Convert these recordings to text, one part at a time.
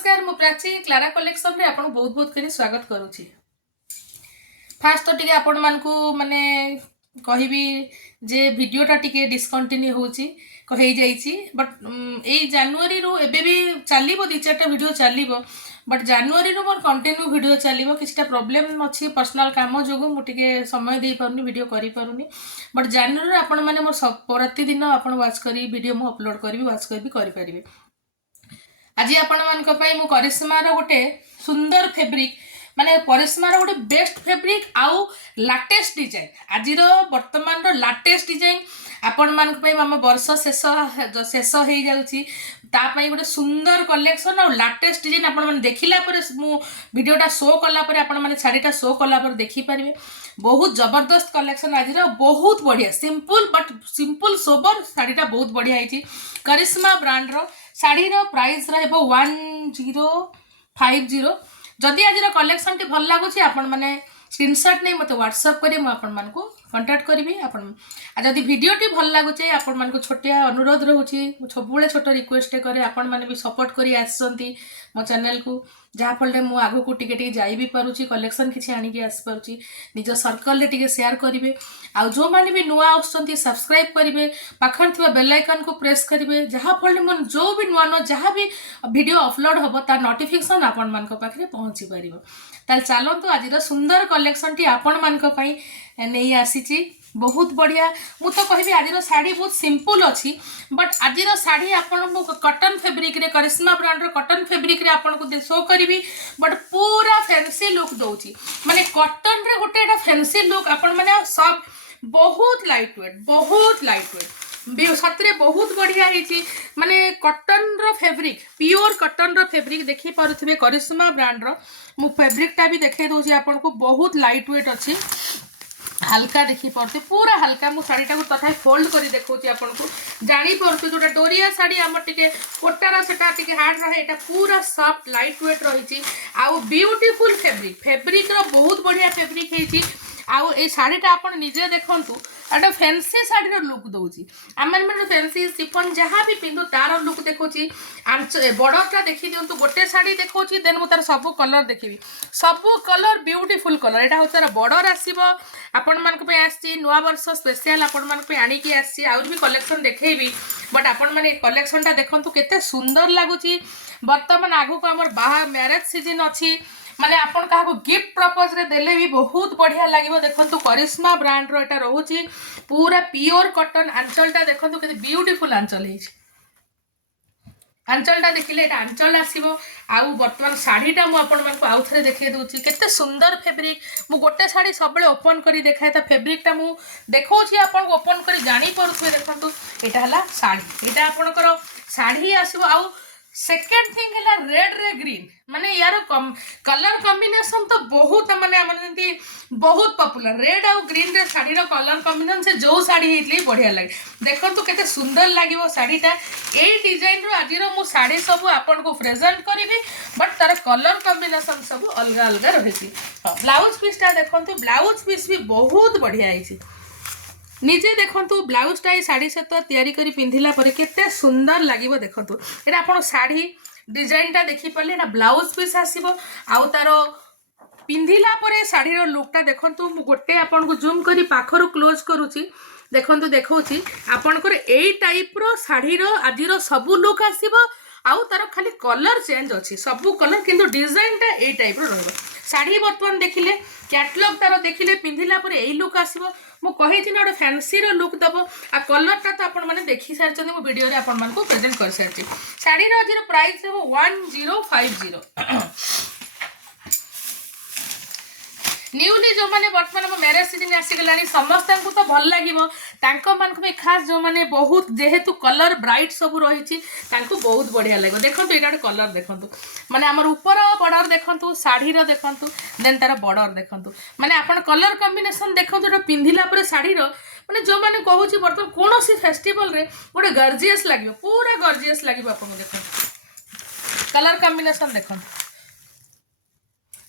नमस्कार मु Prachi Clara collection रे आपन बहुत बहुत करी स्वागत करूची। फास्ट तो टिके आपण मानकू माने कहिबी जे वीडियोटा टिके डिस्कंटिन्यू होची कहि जाईची बट ए जनवरी रो एबे भी चलीबो दि चारटा वीडियो चलीबो बट जनवरी रो मोर कंटिन्यू वीडियो चलीबो किछटा प्रॉब्लम अछि पर्सनल काम जोगु मु टिके समय दे परनी वीडियो करि परनी बट जनवरी आपण माने मोर प्रतिदिन आपण वाच करी वीडियो मु अपलोड करबी वाच करबी करि परिबे। आज आपण मानक पई मु करिश्मा रो गोटे सुंदर फैब्रिक माने करिश्मा रो गोटे बेस्ट फैब्रिक आउ लेटेस्ट डिजाइन आज रो वर्तमान रो लेटेस्ट डिजाइन आपण मानक पई हम वर्ष शेष शेष हो जाउची ता पई गोटे सुंदर कलेक्शन आउ लेटेस्ट डिजाइन आपण माने देखिला परे मु वीडियोटा शो कला परे आपण माने साड़ीटा शो कला परे देखि परिबे। बहुत जबरदस्त कलेक्शन आज रो बहुत बढ़िया सिंपल सोबर साड़ीटा बहुत बढ़िया आइची करिश्मा ब्रांड रो साड़ी रो प्राइस रहबो 1050। जदि आज कलेक्शन टी भल लागुची आपण माने स्क्रीनशॉट नै मते व्हाट्सएप करी म आपण मानकू कांटेक्ट करबी। आपण जदि वीडियो टी भल लागुची आपण मानकू छोटिया अनुरोध रहउची सबुले छोट रिक्वेस्ट करे आपण माने भी सपोर्ट करी आसंती मो चैनल को जहा फल मु आगो को टिके टिके जाई भी पारुची कलेक्शन किछि आनी के आस पारुची निज सर्कल रे टिके शेयर करिवे आ जो माने भी नुआ आउसंती सब्सक्राइब करिवे पाखर थिबा बेल आइकन को प्रेस करिवे जहा फल मन जो भी नुआ नुआ जहा भी वीडियो अपलोड होबो ता नोटिफिकेशन आपण मानक पाखरे पहुंची परिबो। ताल चालंतु आज सुंदर कलेक्शन टी आपण मानक पई नै आसीची बहुत बढ़िया। मु तो कहबी आज साड़ी बहुत सिंपल अच्छी बट आज साड़ी आपन कॉटन फैब्रिक रे करिश्मा ब्रांड रो कॉटन फैब्रिक रे आपन को शो करी बट पूरा फैंसी लुक दउची माने कॉटन रे गोटे एटा फैंसी लुक आपन माने सब बहुत लाइट वेट सतरे बहुत बढ़िया है माने कॉटन रो फैब्रिक प्योर कॉटन रो फैब्रिक देखि पारुथिबे करिश्मा ब्रांड रो मु फैब्रिक टा भी देखे दउची आपन को बहुत लाइट वेट अच्छी हल्का देखी पड़ते पूरा हल्का मु साड़ी को तथा फोल्ड करी देखौची आपन को जानी पड़ते जोटा डोरिया साड़ी हमर टिके कोटारा सेटा टिके हार्ड रहे एटा पूरा सॉफ्ट लाइट वेट रहिची आउ ब्यूटीफुल फैब्रिक रो बहुत बढ़िया फैब्रिक हेची आउ ए साड़ीटा आपण निजे देखंतु एटा फैंसी साड़ी रो लुक दउची आमन मन फैंसी सिफन जहां भी पिंदु तार लुक देखौची बॉर्डरटा देखि दियंतु गोटे साड़ी देखौची देन मु तार सब कलर देखिबी सब कलर ब्यूटीफुल कलर एटा होतार बॉर्डर आसीबो आपण मानक पे आसी नुआ वर्ष स्पेशल आपण मानक पे आनी की आसी और भी कलेक्शन देखैबी बट आपण माने कलेक्शनटा देखंतु केते सुंदर लागुची। वर्तमान आगु को हमर बाहा मैरिज सीजन अछि माने आपण काहा गिफ्ट पर्पस रे देले भी बहुत बढ़िया लागिवो। देखंतु करिश्मा ब्रांड रो एटा रहउची पूरा प्योर कॉटन आंचलटा देखंतु केते ब्यूटीफुल आंचल हेछि आंचलटा देखिले एटा आंचल आसीबो आउ वर्तमान साड़ीटा मु आपण मानकु आउ थरे देखिए दउची केते सुंदर फैब्रिक मु गोटे साड़ी सबले ओपन करी देखाय ता फैब्रिकटा मु देखौची आपण ओपन करी जानी पड़ुथबे। देखंतु एटा हला साड़ी एटा आपनकर साड़ी आसीबो आउ सेकेंड थिंग है रेड रे ग्रीन माने यार कलर कॉम्बिनेशन तो बहुत माने हमन जंती बहुत पॉपुलर रेड और ग्रीन रे साड़ी रो कलर कॉम्बिनेशन से जो साड़ी हेतली बढ़िया लागे देखंतु केते सुंदर लागिवो साड़ीटा ए डिजाइन रो आज रो मु साड़ी सब आपन को प्रेजेंट करिवि बट तार कलर कॉम्बिनेशन सब अलग अलग रहिछि। ब्लाउज पीसटा देखंतु ब्लाउज पीस भी बहुत बढ़िया आइछि निजे देखंतु ब्लाउज टाई साड़ी सहित तैयारी करी पिंधिला परे केते सुंदर लागिवो। देखंतु एटा आपण साड़ी डिजाइन टा देखि पले ना ब्लाउज पीस आसीबो आउ तारो पिंधिला परे साड़ी रो लुकटा देखंतु मु गोटे आपण को जूम करी पाखरो क्लोज करूची देखंतु देखौची आपनकर एई टाइप रो साड़ी रो आदि रो सब लुक आसीबो आउ तारो खाली कलर चेंज अछि सब कलर किंतु डिजाइन टा एई टाइप रो रहबो। साड़ी वर्तमान देखिले कैटलॉग तारो देखिले पिंधिला परे एई लुक आसीबो मु कहिछि ना फैंसी रो लुक दबो आ कलरटा तो आपण माने देखि सारछन मु वीडियो रे आपण मान को प्रेजेंट कर सारछि। साड़ी रो आज प्राइस है 1050 न्यूली जो माने वर्तमान हम मैरिज सीजन आसी गलानी समस्त को तो भल लागिवो तांको मान को खास जो माने बहुत जेहेतु कलर ब्राइट सब रहिछि तांको बहुत बढ़िया लागो। देखंतु एटा कलर देखंतु माने हमर ऊपर बॉर्डर देखंतु साड़ी रो देखंतु देन तार बॉर्डर देखंतु माने आपण कलर कॉम्बिनेशन देखंतु एटा पिंधिला परे साड़ी रो माने जो माने कहूछि वर्तमान कोनोसी फेस्टिवल रे गोटे गॉर्जियस लागिवो पूरा गॉर्जियस लागिवो। आपण देखंतु कलर कॉम्बिनेशन देखंतु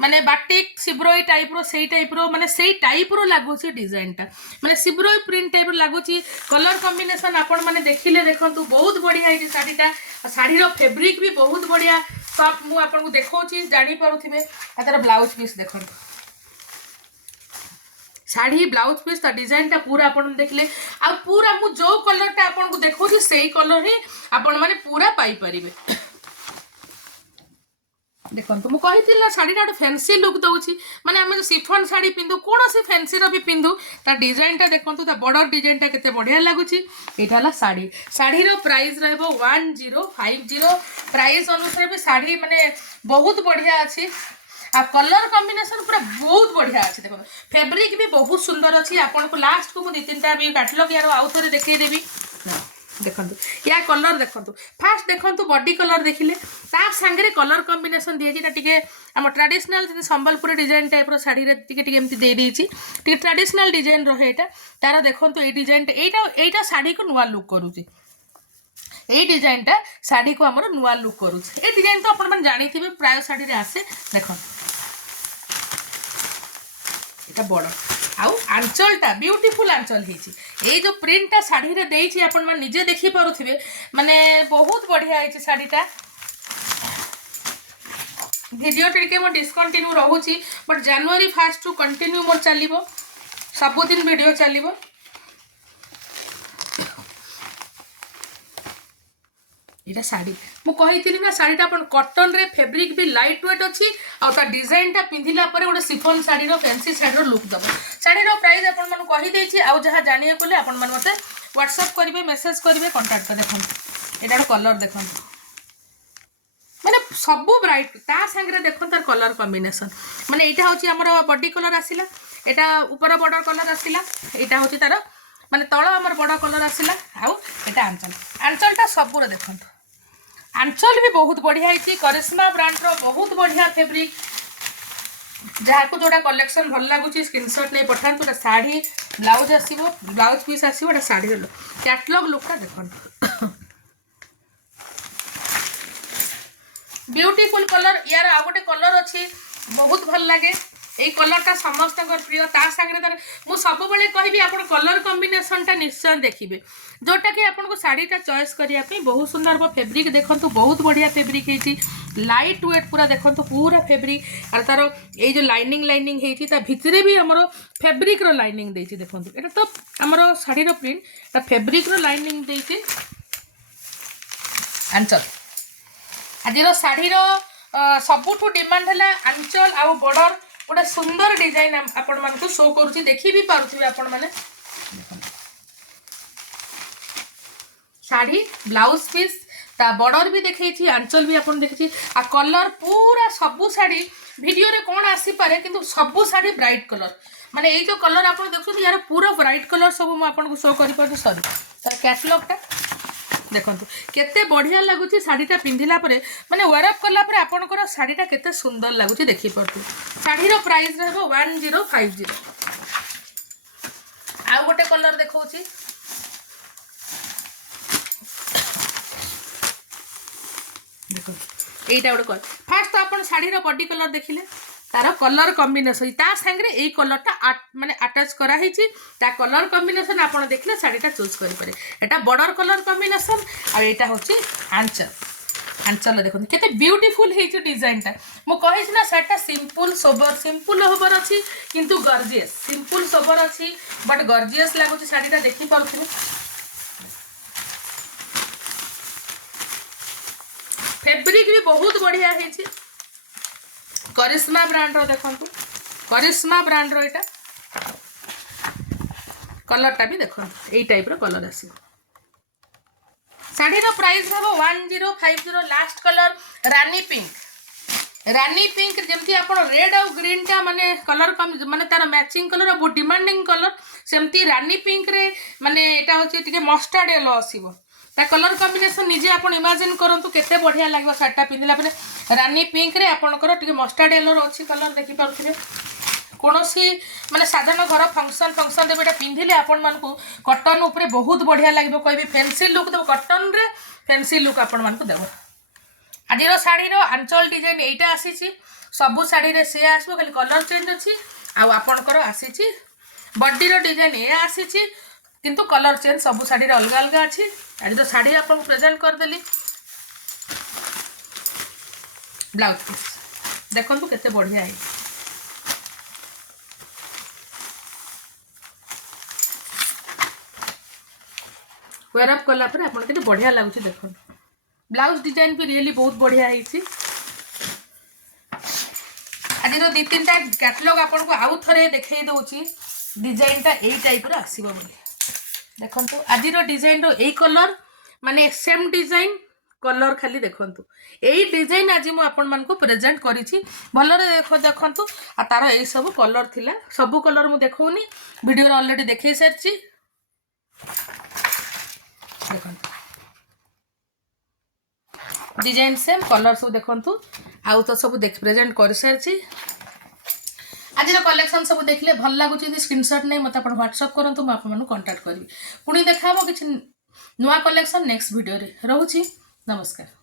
माने बाटिक सिब्रोई टाइप रो सेई टाइप रो माने सेई टाइप रो लागुची डिजाइन टा माने सिब्रोई प्रिंट टाइप रो लागुची कलर कॉम्बिनेशन आपण माने देखिले देखंतु बहुत बढ़िया है साड़ी टा साड़ी रो फैब्रिक भी बहुत बढ़िया सब मु आपको देखौची जानी पारुथिबे तार ब्लाउज पीस देखो शाढ़ी ब्लाउज पीस ता डिजाइन टा पूरा अपन देखले आ पूरा मु जो कलर टा आपन को देखौची सेही कलर ही आपण माने पूरा पाई परिबे देखो मुझे कही ना शाढ़ी गोटे फैंसी लुक दौर माने आम जो सिफन शाढ़ी पिंधु कौन सी फैंसी भी पिंधु ता डिजाइन टा देखो ता बॉर्डर डिजाइन टा केते बढ़िया लगुच यहाँ शाढ़ी शाढ़ी प्राइस रहिबो 1050 प्राइस अनुसार भी शाढ़ी माने बहुत बढ़िया अच्छी आ कलर कॉम्बिनेशन पूरा बहुत बढ़िया अच्छे देखो फैब्रिक भी बहुत सुंदर अच्छी आपन को लास्ट को मुझे 2-3टा भी कैटलॉग यार आउ थे देखईदेवी देखो या कलर देखो फास्ट देखो बॉडी कलर देखिले ता सांगे कलर कॉम्बिनेशन दिए आम traditional Sambalpur design type sari एमती दे देती ट्रेडिशनल डिजाइन रहे तार देखो ये डिजाइन एटा शाढ़ी को नुआ लुक करुच्ची ये डिजाइन टा शाढ़ी को आमर नुआ लुक करुच्ची ये डिजाइन तो अपन जानी थे प्राय शाढ़ी आसे देखो এটা বড় আউ আঁচলটা বিউটিফুল আঁচল হয়েছি এই যে প্রিন্টটা শাড়িরে দেইছি আপন মানে নিজে দেখি পারুথিবে মানে বহুত বঢ়িয়া হয়েছে শাড়িটা ভিডিওটি টিকে মো ডিসকন্টিনিউ রহুছি বট জানুয়ারি 1 টু কন্টিনিউ মোর চালিব सबुदिन ভিডিও চালিব এটা শাড়ি মু কইতিলি না শাড়িটা আপন কটন রে ফেব্রিক भी लाइट वेट अछि आ ता डिजाइन टा पिंधिला परे गोटे सिफन शाड़ी रो फैंसी शाड़ी रो लुक दबो शाड़ी रो प्राइस आपन मन कहि देछि आ जहा जानिए कोले आपन मन मते व्हाट्सएप करिवे मेसेज करिवे कांटेक्ट कर देखन एटा कलर देखन माने सब ब्राइट ता संगे देखन तार कलर कॉम्बिनेशन माने एटा होछि हमर बॉडी कलर आसिला एटा ऊपर बॉर्डर कलर आसिला एटा होछि तार माने तळ हमर बॉर्डर कलर आसिला आ एटा आंचलटा सब रो देखन आंचल भी बहुत बढ़िया है करिश्मा ब्रांड रो बहुत बढ़िया फैब्रिक जहाँ को जोड़ा कलेक्शन भल लगुच स्क्रीनशॉट नहीं पठातु शाढ़ी ब्लाउज आसो ब्लाउज पीस आसो शाढ़ी कैटलॉग लुकटा देखो ब्यूटीफुल कलर यार आ गोटे कलर अच्छी बहुत भल लगे এই কলরটা সমস্তଙ୍କର প্রিয় তা সাথে মু সবুবেলে কহিবি আপন কলর কম্বিনেশনটা নিশ্চয় দেখিবে जोटा कि आपको शाढ़ीटा चॉइस करने बहुत सुंदर हम फैब्रिक देखो बहुत बढ़िया फैब्रिक है लाइट वेट पूरा देखो पूरा फैब्रिक और तार ये जो लाइनिंग लाइनिंग है भितर भी आमर फैब्रिक रो लाइनिंग देती देखो ये तो आमर शाढ़ी प्रिंट फैब्रिक रो लाइनिंग देती आंचल आज शाढ़ी सबुठ डिमांड है आंचल आउ बॉर्डर गोटे सुंदर डिजाइन आपण मान शो करुच्ची देखी भी पार्थे आपण मैंने शाढ़ी ब्लाउज पीस ता बॉर्डर भी देखी आंचल भी आपन देखी आ कलर पूरा सबू शाढ़ी वीडियो रे कौन आसी पारे किंतु सबू शाढ़ी ब्राइट कलर माने ये जो कलर आप देखुं यार पूरा ब्राइट कलर सब मुझे शो कर सॉरी तार कैटलॉगटा देखो केते बढ़िया लगुच शाढ़ीटा पिंधिला परे माने वेयरअप कला परे आपनकर शाढ़ीटा केते सुंदर लगुच देखि पड़तु शाढ़ीर प्राइस रहबो 1050 आ गोटे कलर देखौची देखो এইটা গোটে কলর ফার্স্ট তো আপন শাড়ির বডি কলর দেখিলে তার কলর কম্বিনেশন তা সাংরে এই কলরটা মানে আটাচ করা হয়েছি তা কলর কম্বিনেশন আপন দেখলে শাড়িটা চুজ করে পারে এটা বর্ডর কলর কম্বিনেশন আর এটা হচ্ছে আঁচল আঁচল দেখুন কেতে বিউটিফুল হয়েছে ডিজাইনটা মু কহিছি না শাড়িটা সিম্পল হবার আছে কিন্তু গর্জিয়াস সিম্পল সবার আছে বাট গর্জিয়াস লাগুছে শাড়িটা দেখি পারুথিবে फैब्रिक भी बहुत बढ़िया है करिश्मा ब्रांड रो देखो करिश्मा ब्रांड रो एटा कलरटा भी देखो यही टाइप रो कलर आसी शाढ़ी रो प्राइस हम 1050 लास्ट कलर रानी पिंक जमती आप रेड और ग्रीन टा माने कलर कम माने तार मैचिंग कलर बहुत डिमांडिंग कलर सेमती रानी पिंक रे माने एटा होची टिके मस्टर्ड येलो आसीबो ता कलर कॉम्बिनेशन निजे आप इमेजिन करंतु केते बढ़िया लागबो शार्टटा पिंदिला परे रानी पिंक रे आपनकर टिके मस्टर्ड येलो रो अछि कलर देखि पारथिबे कोनोसी माने साधारण घर फंक्शन देबेटा पिंधिले आपन मानकु कॉटन ऊपर बहुत बढ़िया लागबो कोई भी फैंसी लुक देबो कॉटन रे फैंसी लुक आपन मानकु देबो आजिरो शाढ़ी रो आंचल डिजाइन एटा आसीची सबु शाढ़ी रे से आसबो खाली कलर चेंज अछि आ आपनकर आसीची बॉडी रो डिजाइन ए आसीची किंतु कलर चेंज सब शाढ़ी अलग अलग अच्छी आज तो शाढ़ी आपको प्रेजेंट करदेली ब्लाउज पीस देखो केते बढ़िया है वेयर अप कला पर आपन केते बढ़िया लागुची देखो ब्लाउज डिजाइन भी रियली बहुत बढ़िया है आज दी तीन टा कैटलॉग आपन को आउ थरे देखाई दउची डिजाइन टा एई टाइप रो आसीबो बोली देखंतु आज डिजाइन रो एई कलर माने सेम डिजाइन कलर खाली देखंतु एई डिजाइन आज मु आपन मान को प्रेजेंट करिछि भल रे देखंतु आ तार एई सब कलर थिला सब कलर मु देखौनी वीडियो रे ऑलरेडी देखै सरछि देखंतु डिजाइन सेम कलर सब देखंतु आउ तो सब देख प्रेजेंट कर सारछि आज कलेक्शन सब देखले भल लागुची स्क्रीनशॉट नहीं मत अपन व्हाट्सएप करंतु म आपन कांटेक्ट करबी पुणी देखाबो किछि नुवा कलेक्शन नेक्स्ट वीडियो रे रहूची नमस्कार।